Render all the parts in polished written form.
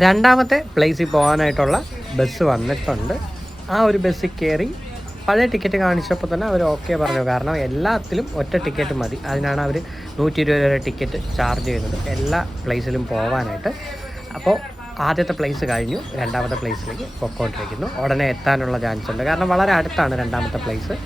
രണ്ടാമത്തെ പ്ലേസിൽ പോകാനായിട്ടുള്ള ബസ് വന്നിട്ടുണ്ട്. ആ ഒരു ബസ്സിൽ കയറി പഴയ ടിക്കറ്റ് കാണിച്ചപ്പോൾ തന്നെ അവർ ഓക്കെ പറഞ്ഞു. കാരണം എല്ലാത്തിലും ഒറ്റ ടിക്കറ്റ് മതി. അതിനാണ് അവർ 120 രൂപ ടിക്കറ്റ് ചാർജ് ചെയ്യുന്നത് എല്ലാ പ്ലേസിലും പോകാനായിട്ട്. അപ്പോൾ ആദ്യത്തെ പ്ലേസ് കഴിഞ്ഞു, രണ്ടാമത്തെ പ്ലേസിലേക്ക് പൊയ്ക്കൊണ്ടിരിക്കുന്നു. ഉടനെ എത്താനുള്ള ചാൻസ് ഉണ്ട്, കാരണം വളരെ അടുത്താണ് രണ്ടാമത്തെ പ്ലേസ്.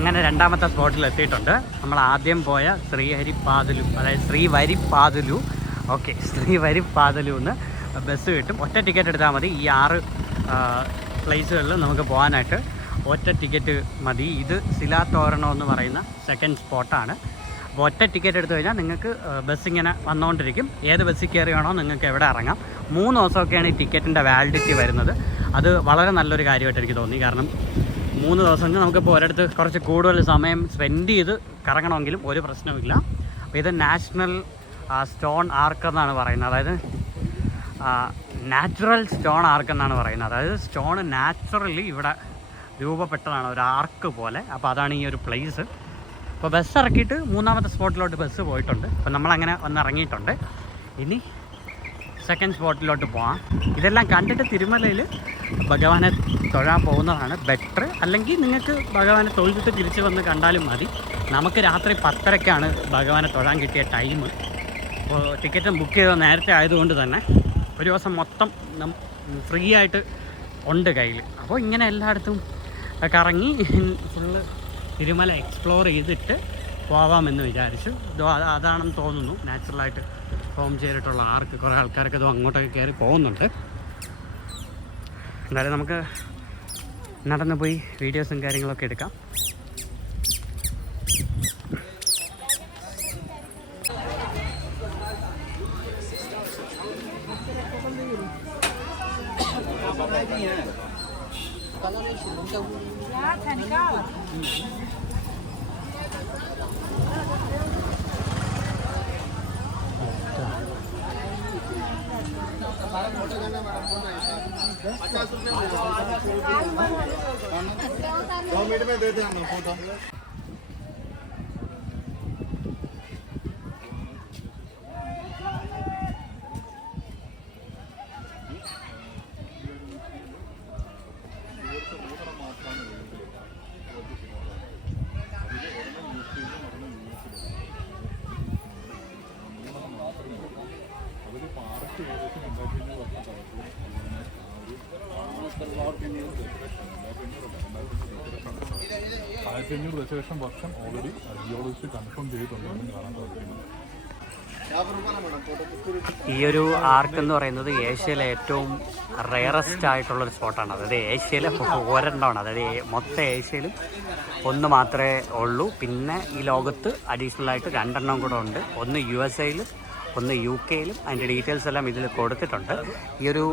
അങ്ങനെ രണ്ടാമത്തെ സ്പോട്ടിൽ എത്തിയിട്ടുണ്ട്. നമ്മൾ ആദ്യം പോയ ശ്രീഹരിപ്പാതലു, അതായത് ശ്രീവരിപ്പാതലു, ഓക്കെ, ശ്രീവരിപ്പാതലുന്ന് ബസ് കിട്ടും. ഒറ്റ ടിക്കറ്റ് എടുത്താൽ മതി. ഈ 6 പ്ലേസുകളിൽ നമുക്ക് പോകാനായിട്ട് ഒറ്റ ടിക്കറ്റ് മതി. ഇത് സിലാത്തോരണം എന്ന് പറയുന്ന സെക്കൻഡ് സ്പോട്ടാണ്. അപ്പോൾ ഒറ്റ ടിക്കറ്റ് എടുത്തു കഴിഞ്ഞാൽ നിങ്ങൾക്ക് ബസ് ഇങ്ങനെ വന്നുകൊണ്ടിരിക്കും. ഏത് ബസ്സിൽ കയറിയാണോ നിങ്ങൾക്ക് എവിടെ ഇറങ്ങാം. 3 ദിവസമൊക്കെയാണ് ഈ ടിക്കറ്റിൻ്റെ വാലിഡിറ്റി വരുന്നത്. അത് വളരെ നല്ലൊരു കാര്യമായിട്ട് എനിക്ക് തോന്നി. കാരണം 3 ദിവസം നമുക്കിപ്പോൾ ഒരിടത്ത് കുറച്ച് കൂടുതൽ സമയം സ്പെൻഡ് ചെയ്ത് കറങ്ങണമെങ്കിലും ഒരു പ്രശ്നമില്ല. അപ്പോൾ ഇത് നാഷണൽ സ്റ്റോൺ ആർക്ക് എന്നാണ് പറയുന്നത്. അതായത് നാച്ചുറൽ സ്റ്റോൺ ആർക്ക് എന്നാണ് പറയുന്നത്. അതായത് സ്റ്റോൺ നാച്ചുറലി ഇവിടെ രൂപപ്പെട്ടതാണ്, ഒരു ആർക്ക് പോലെ. അപ്പോൾ അതാണ് ഈ ഒരു പ്ലേസ്. അപ്പോൾ ബസ് ഇറക്കിയിട്ട് 3ാമത്തെ സ്പോട്ടിലോട്ട് ബസ് പോയിട്ടുണ്ട്. അപ്പോൾ നമ്മളങ്ങനെ വന്നിറങ്ങിയിട്ടുണ്ട്. ഇനി സെക്കൻഡ് സ്പോട്ടിലോട്ട് പോകാം. ഇതെല്ലാം കണ്ടിട്ട് തിരുമലയിൽ ഭഗവാനെ തൊഴാൻ പോകുന്നതാണ് ബെറ്റർ. അല്ലെങ്കിൽ നിങ്ങൾക്ക് ഭഗവാനെ തൊഴുതിട്ട് തിരിച്ച് വന്ന് കണ്ടാലും മതി. നമുക്ക് രാത്രി 10:30-ക്കാണ് ഭഗവാനെ തൊഴാൻ കിട്ടിയ ടൈം. അപ്പോൾ ടിക്കറ്റും ബുക്ക് ചെയ്ത നേരത്തെ ആയതുകൊണ്ട് തന്നെ ഒരു ദിവസം മൊത്തം ഫ്രീ ആയിട്ട് ഉണ്ട് കയ്യിൽ. അപ്പോൾ ഇങ്ങനെ എല്ലായിടത്തും കറങ്ങി ഫുള്ള് തിരുമല എക്സ്പ്ലോർ ചെയ്തിട്ട് പോവാമെന്ന് വിചാരിച്ചു. അതാണെന്ന് തോന്നുന്നു നാച്ചുറലായിട്ട് ഫോം ചെയ്തിട്ടുള്ള ആർക്ക്. കുറേ ആൾക്കാരൊക്കെ ഇത് അങ്ങോട്ടൊക്കെ കയറി പോകുന്നുണ്ട്. എന്തായാലും നമുക്ക് നടന്നു പോയി വീഡിയോസും കാര്യങ്ങളൊക്കെ എടുക്കാം. ദശലക്ഷം വർഷം ഓൾറെഡി ജിയോളജിസ്റ്റ് കൺഫേം ചെയ്തിട്ടുണ്ടെന്ന് കാണാൻ സാധിക്കുന്നത്. ഈ ഒരു ആർക്ക് എന്ന് പറയുന്നത് ഏഷ്യയിലെ ഏറ്റവും റെയറസ്റ്റ് ആയിട്ടുള്ളൊരു സ്പോട്ടാണ്. അതായത് ഏഷ്യയിലെ ഒരെണ്ണമാണ്. അതായത് മൊത്തം ഏഷ്യയിലും 1 മാത്രമേ ഉള്ളൂ. പിന്നെ ഈ ലോകത്ത് അഡീഷണൽ ആയിട്ട് 2 കൂടെ ഉണ്ട്. ഒന്ന് USA-യിലും ഒന്ന് UK-യിലും. അതിൻ്റെ ഡീറ്റെയിൽസ് എല്ലാം ഇതിൽ കൊടുത്തിട്ടുണ്ട്. ഈ ഒരു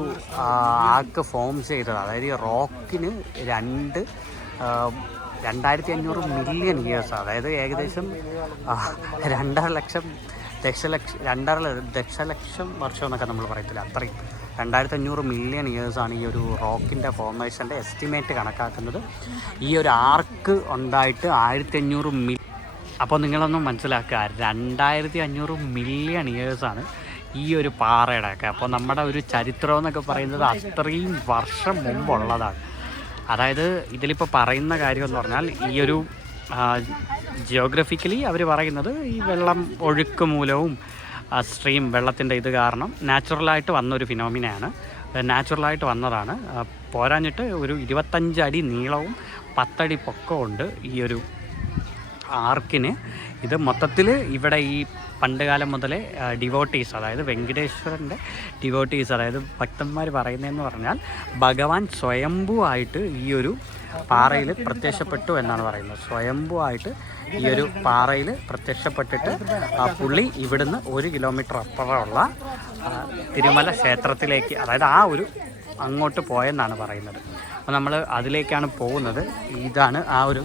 ആർക്ക് ഫോം ചെയ്തത്, അതായത് ഈ റോക്കിന് 2500 മില്യൺ ഇയേഴ്സ്, അതായത് ഏകദേശം 2.5 ദശലക്ഷം വർഷം എന്നൊക്കെ നമ്മൾ പറയത്തില്ല, അത്രയും 2500 മില്യൺ ഇയേഴ്സാണ് ഈ ഒരു റോക്കിൻ്റെ ഫോർമേഷൻ്റെ എസ്റ്റിമേറ്റ് കണക്കാക്കുന്നത്. ഈ ഒരു ആർക്ക് ഉണ്ടായിട്ട് 1500 അപ്പോൾ നിങ്ങളൊന്നും മനസ്സിലാക്കുക, 2500 മില്യൺ ഇയേഴ്സാണ് ഈ ഒരു പാറയുടെയൊക്കെ. അപ്പോൾ നമ്മുടെ ഒരു ചരിത്രം എന്നൊക്കെ പറയുന്നത് അത്രയും വർഷം മുമ്പുള്ളതാണ്. അതായത് ഇതിലിപ്പോൾ പറയുന്ന കാര്യം എന്ന് പറഞ്ഞാൽ ഈ ഒരു ജിയോഗ്രഫിക്കലി അവർ പറയുന്നത് ഈ വെള്ളം ഒഴുക്ക് മൂലവും സ്ട്രീം വെള്ളത്തിൻ്റെ ഇത് കാരണം നാച്ചുറലായിട്ട് വന്നൊരു ഫിനോമിനയാണ്, നാച്ചുറലായിട്ട് വന്നതാണ്. പോരാഞ്ഞിട്ട് ഒരു 25 അടി നീളവും 10 അടി പൊക്കമുണ്ട് ഈ ഒരു ആർക്കിന്. ഇത് മൊത്തത്തിൽ ഇവിടെ ഈ പണ്ട് കാലം മുതലേ ഡിവോട്ടീസ്, അതായത് വെങ്കടേശ്വരൻ്റെ ഡിവോട്ടീസ്, അതായത് ഭക്തന്മാർ പറയുന്നതെന്ന് പറഞ്ഞാൽ ഭഗവാൻ സ്വയംഭൂ ആയിട്ട് ഈ ഒരു പാറയിൽ പ്രത്യക്ഷപ്പെട്ടു എന്നാണ് പറയുന്നത്. സ്വയംഭൂ ആയിട്ട് ഈ ഒരു പാറയിൽ പ്രത്യക്ഷപ്പെട്ടിട്ട് ആ പുള്ളി ഇവിടുന്ന് 1 കിലോമീറ്റർ അപ്പുറമുള്ള തിരുമല ക്ഷേത്രത്തിലേക്ക്, അതായത് ആ ഒരു അങ്ങോട്ട് പോയെന്നാണ് പറയുന്നത്. അപ്പോൾ നമ്മൾ അതിലേക്കാണ് പോകുന്നത്. ഇതാണ് ആ ഒരു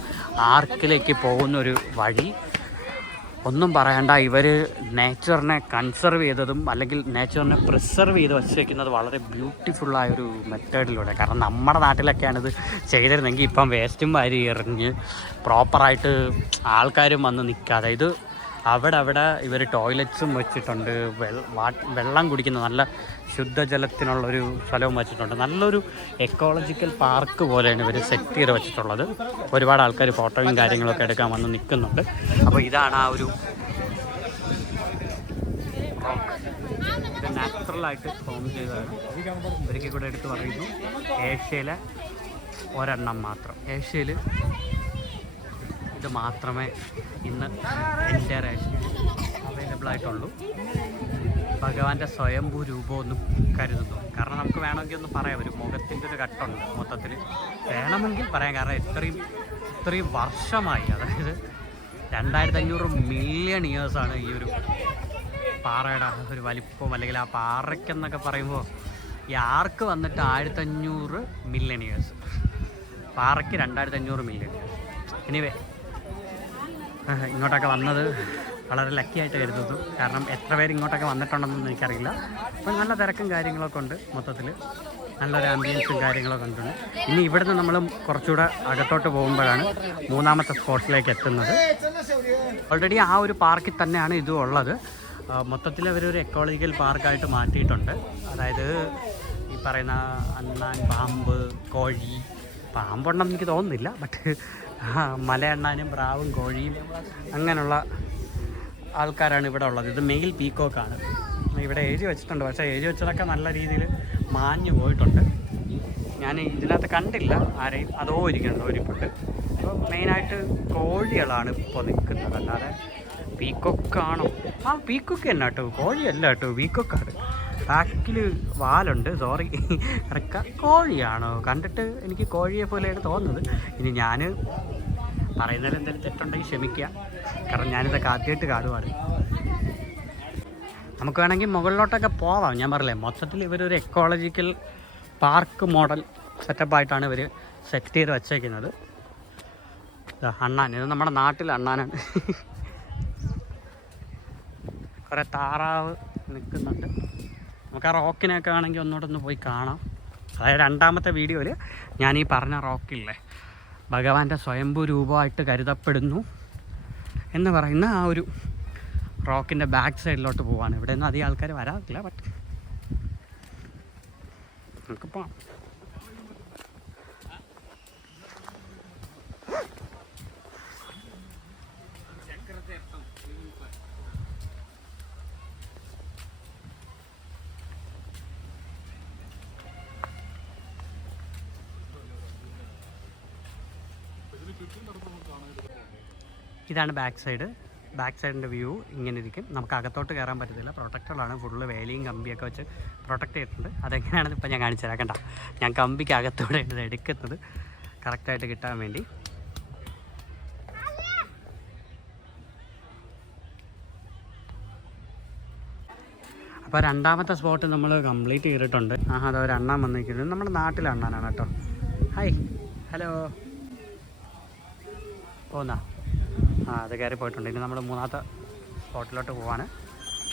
ആർക്കിലേക്ക് പോകുന്നൊരു വഴി. ഒന്നും പറയണ്ട, ഇവർ നേച്ചറിനെ കൺസർവ് ചെയ്തതും അല്ലെങ്കിൽ നേച്ചറിനെ പ്രിസർവ് ചെയ്ത് വച്ചേക്കുന്നത് വളരെ ബ്യൂട്ടിഫുള്ളായൊരു മെത്തേഡിലൂടെ. കാരണം നമ്മുടെ നാട്ടിലൊക്കെയാണിത് ചെയ്തിരുന്നെങ്കിൽ ഇപ്പം വേസ്റ്റും വാരി എറിഞ്ഞ് പ്രോപ്പറായിട്ട് ആൾക്കാരും വന്ന് നിൽക്കാതെ, ഇത് അവിടെ ഇവർ ടോയ്ലറ്റ്സും വെച്ചിട്ടുണ്ട്, വെള്ളം കുടിക്കുന്ന നല്ല ശുദ്ധജലത്തിനുള്ളൊരു സ്ഥലവും വെച്ചിട്ടുണ്ട്. നല്ലൊരു എക്കോളജിക്കൽ പാർക്ക് പോലെയാണ് ഇവർ സെറ്റ് ചെയ്ത് വെച്ചിട്ടുള്ളത്. ഒരുപാട് ആൾക്കാർ ഫോട്ടോയും കാര്യങ്ങളൊക്കെ എടുക്കാൻ വന്ന് നിൽക്കുന്നുണ്ട്. അപ്പോൾ ഇതാണ് ആ ഒരു റോക്ക്. ഇത് നാച്ചുറലായിട്ട് ഫോം ചെയ്തതാണ്. ഒരിക്കൽ കൂടെ എടുത്ത് പറയുന്നു, ഏഷ്യയിലെ ഒരെണ്ണം മാത്രം, ഏഷ്യയിൽ ഇത് മാത്രമേ ഇന്ന് എൻ്റെ ഏഷ്യയിൽ അവൈലബിൾ ആയിട്ടുള്ളൂ. ഭഗവാന്റെ സ്വയംഭൂ രൂപമൊന്നും കരുതുന്നു. കാരണം നമുക്ക് വേണമെങ്കിൽ ഒന്ന് പറയാം, ഒരു മുഖത്തിൻ്റെ ഒരു ഘട്ടമുണ്ട് മൊത്തത്തിൽ, വേണമെങ്കിൽ പറയാം. കാരണം ഇത്രയും വർഷമായി, അതായത് 2500 മില്യൺ ഇയേഴ്സാണ് ഈ ഒരു പാറയുടെ ഒരു വലിപ്പം. അല്ലെങ്കിൽ ആ പാറയ്ക്കെന്നൊക്കെ പറയുമ്പോൾ ഈ ആർക്ക് വന്നിട്ട് 1500 മില്യൺ ഇയേഴ്സ്, പാറയ്ക്ക് 2500 മില്യൺ ഇയേഴ്സ്. എനിവേ, ഇങ്ങോട്ടൊക്കെ വന്നത് വളരെ ലക്കിയായിട്ട് കരുതുന്നു. കാരണം എത്ര പേര് ഇങ്ങോട്ടൊക്കെ വന്നിട്ടുണ്ടെന്നൊന്നും എനിക്കറിയില്ല. അപ്പം നല്ല തിരക്കും കാര്യങ്ങളൊക്കെ ഉണ്ട്, മൊത്തത്തിൽ നല്ലൊരു ആംബിയൻസും കാര്യങ്ങളൊക്കെ ഉണ്ട്. ഇനി ഇവിടുന്ന് നമ്മൾ കുറച്ചുകൂടെ അകത്തോട്ട് പോകുമ്പോഴാണ് 3ാമത്തെ സ്പോട്ടിലേക്ക് എത്തുന്നത്. ഓൾറെഡി ആ ഒരു പാർക്കിൽ തന്നെയാണ് ഇതും ഉള്ളത്. മൊത്തത്തിൽ അവരൊരു എക്കോളജിക്കൽ പാർക്കായിട്ട് മാറ്റിയിട്ടുണ്ട്. അതായത് ഈ പറയുന്ന അണ്ണാൻ, പാമ്പ്, കോഴി, പാമ്പുണ്ടെന്ന് എനിക്ക് തോന്നുന്നില്ല, ബട്ട് മലയണ്ണാനും പ്രാവും കോഴിയും അങ്ങനെയുള്ള ആൾക്കാരാണ് ഇവിടെ ഉള്ളത്. ഇത് മെയിൽ പീക്കോക്കാണ്. ഇവിടെ എഴുതി വെച്ചിട്ടുണ്ട്, പക്ഷേ എഴുതി വെച്ചതൊക്കെ നല്ല രീതിയിൽ മാഞ്ഞു പോയിട്ടുണ്ട്. ഞാൻ ഇതിനകത്ത് കണ്ടില്ല ആരെയും, അതോ ഇരിക്കുന്നുണ്ട് ഒരുപ്പിട്ട്. അപ്പോൾ മെയിനായിട്ട് കോഴികളാണ് ഇപ്പോൾ നിൽക്കുന്നത്, അല്ലാതെ പീക്കോക്കാണോ? ആ പീക്കോക്ക് തന്നെ കേട്ടോ, കോഴിയല്ല കേട്ടോ, പീക്കോക്കാണ്. ബാക്കിൽ വാലുണ്ട്, സോറി ഇറക്ക. കോഴിയാണോ? കണ്ടിട്ട് എനിക്ക് കോഴിയെ പോലെയാണ് തോന്നുന്നത്. ഇനി ഞാൻ പറയുന്നതിൽ എന്തെങ്കിലും തെറ്റുണ്ടെങ്കിൽ ക്ഷമിക്കുക, കാരണം ഞാനിതൊക്കെ ആദ്യമായിട്ട് കാണുവാണ്. നമുക്ക് വേണമെങ്കിൽ മുകളിലോട്ടൊക്കെ പോവാം. ഞാൻ പറഞ്ഞില്ലേ, മൊത്തത്തിൽ ഇവരൊരു എക്കോളജിക്കൽ പാർക്ക് മോഡൽ സെറ്റപ്പായിട്ടാണ് ഇവർ സെറ്റ് ചെയ്ത് വച്ചേക്കുന്നത്. അണ്ണാൻ, ഇത് നമ്മുടെ നാട്ടിൽ അണ്ണാനാണ്. കുറേ താറാവ് നിൽക്കുന്നുണ്ട്. നമുക്ക് ആ റോക്കിനൊക്കെ ആണെങ്കിൽ ഒന്നുകൂടെ ഒന്ന് പോയി കാണാം. അതായത് 2ാമത്തെ വീഡിയോയിൽ ഞാൻ ഈ പറഞ്ഞ റോക്കില്ലേ, ഭഗവാന്റെ സ്വയംഭൂ രൂപമായിട്ട് കരുതപ്പെടുന്നു എന്ന് പറയുന്ന ആ ഒരു റോക്കിൻ്റെ ബാക്ക് സൈഡിലോട്ട് പോവാണ്. ഇവിടെ ഒന്നും അധികം ആൾക്കാർ വരാറില്ല, ബട്ട് നമുക്ക് പോവാം. ഇതാണ് ബാക്ക് സൈഡിൻ്റെ വ്യൂ. ഇങ്ങനെ ഇരിക്കും. നമുക്ക് അകത്തോട്ട് കയറാൻ പറ്റത്തില്ല, പ്രൊട്ടക്റ്റഡാണ്. ഫുള്ള് വേലിയും കമ്പിയൊക്കെ വെച്ച് പ്രൊട്ടക്റ്റ് ചെയ്തിട്ടുണ്ട്. അതെങ്ങനെയാണെന്ന് ഇപ്പം ഞാൻ കാണിച്ചു തരാം. കണ്ട, ഞാൻ കമ്പിക്ക് അകത്തോടെ ഇത് എടുക്കുന്നത് കറക്റ്റായിട്ട് കിട്ടാൻ വേണ്ടി. അപ്പോൾ 2ാമത്തെ സ്പോട്ട് നമ്മൾ കംപ്ലീറ്റ് ചെയ്തിട്ടുണ്ട്. അത് ഒരു അണ്ണാൻ വന്നിരിക്കുന്നത് നമ്മുടെ നാട്ടിലെ അണ്ണാനാണ് കേട്ടോ. Hi, hello. പോന്നാ അത് കയറി പോയിട്ടുണ്ട്. ഇനി നമ്മൾ 3ാമത്തെ സ്പോട്ടിലോട്ട് പോവാണ്.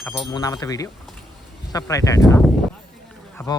അപ്പോൾ 3ാമത്തെ വീഡിയോ സെപ്പറേറ്റ് ആയിട്ടാണ്. അപ്പോൾ